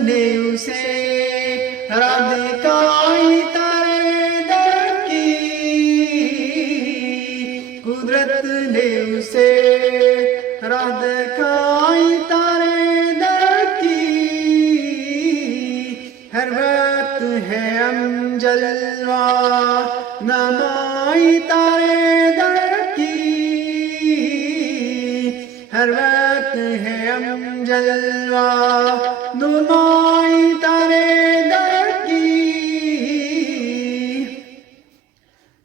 कुदरत ने उसे रद काई तारे दर की कुदरत ने उसे रद काई तारे दर की हर वक्त है हम जलवा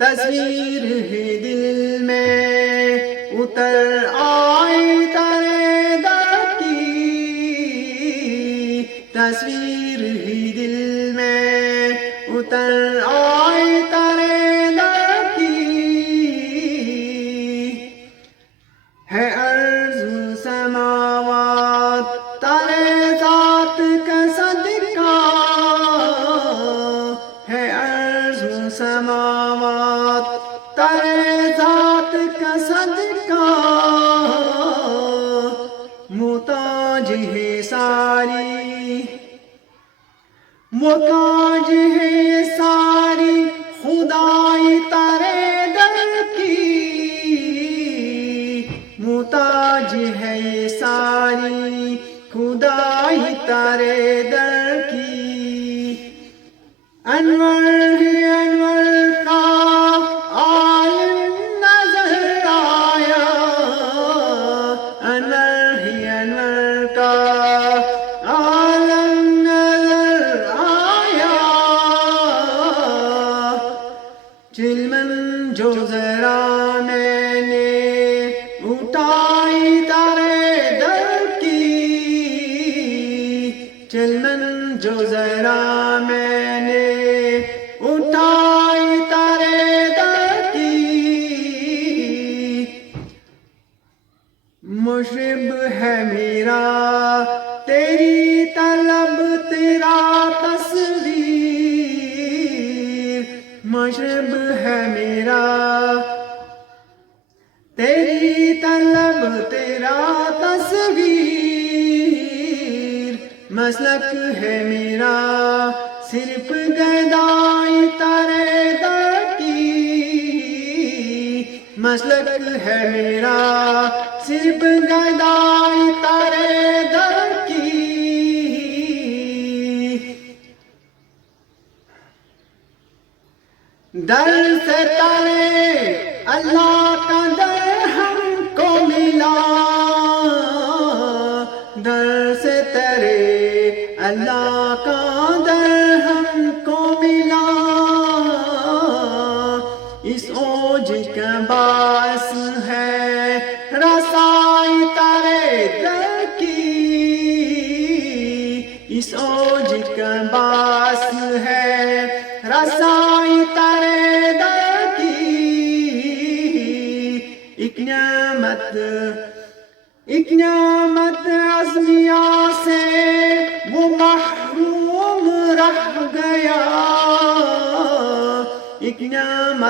तस्वीर ही दिल में उतर आई तारे दर की तस्वीर ही दिल में उतर आई नामात तरे जात का? सदका मुताज हे सारी मुताज हे सारी. चिलमन जो जरा मैंने उठाई तारे दर की। चिलमन जो जरा मैंने उठाई तारे दर की। मसलक है मेरा सिर्फ़ गदाई तारे की। मसलक है मेरा அல்லாக்கா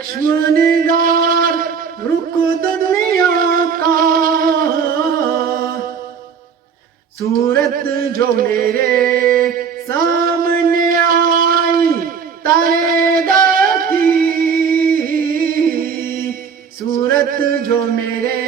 दुश्मनगार रुक दुनिया का। सूरत जो मेरे सामने आई तारेदा की सूरत जो मेरे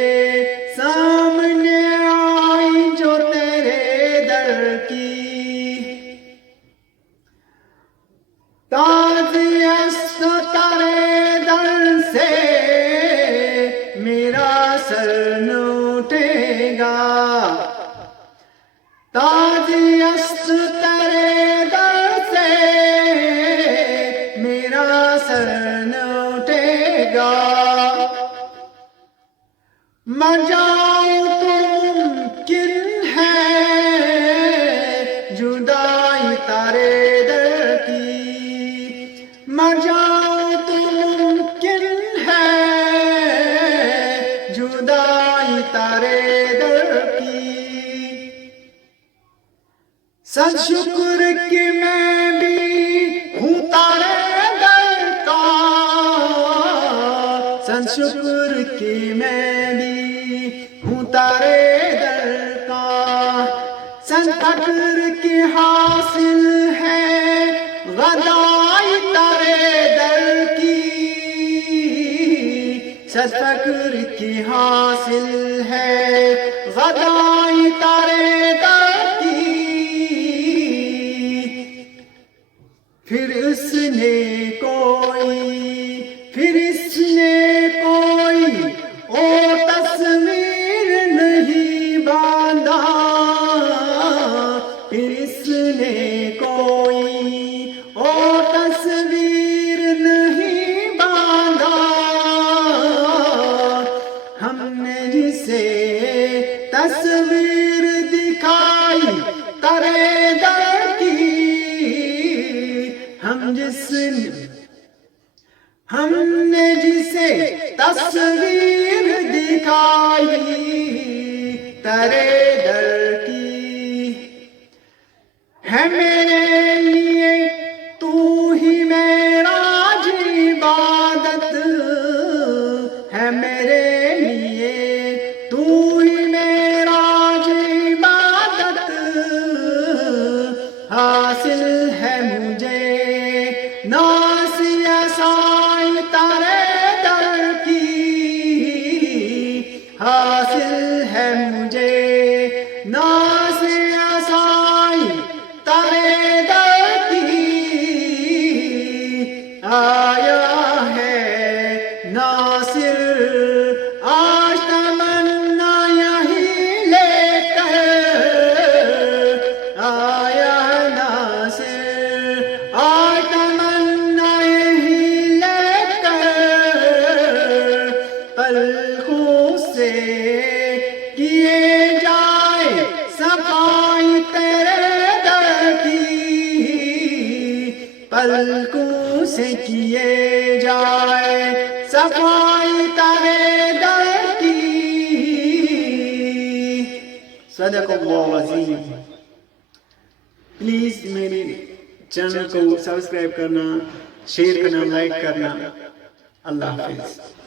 उठेगा ताजियस्त तेरे दर से मेरा सर न उठेगा मर सच शुक्र कि मैं भी हूँ तारे दर का। शुक्र कि मैं भी हूँ तारे दर का। सन फक्र की हासिल है गदाई तारे दर की। सच फक्र की हासिल है गदाई तारे दर हम जिसने हमने जिसे तस्वीर दिखाई तरे दर की। है मेरे Yes. किए जाए, सफ़ाई से किए जाए प्लीज़ मेरे चैनल को सब्सक्राइब करना, शेयर करना, लाइक करना। अल्लाह हाफिज।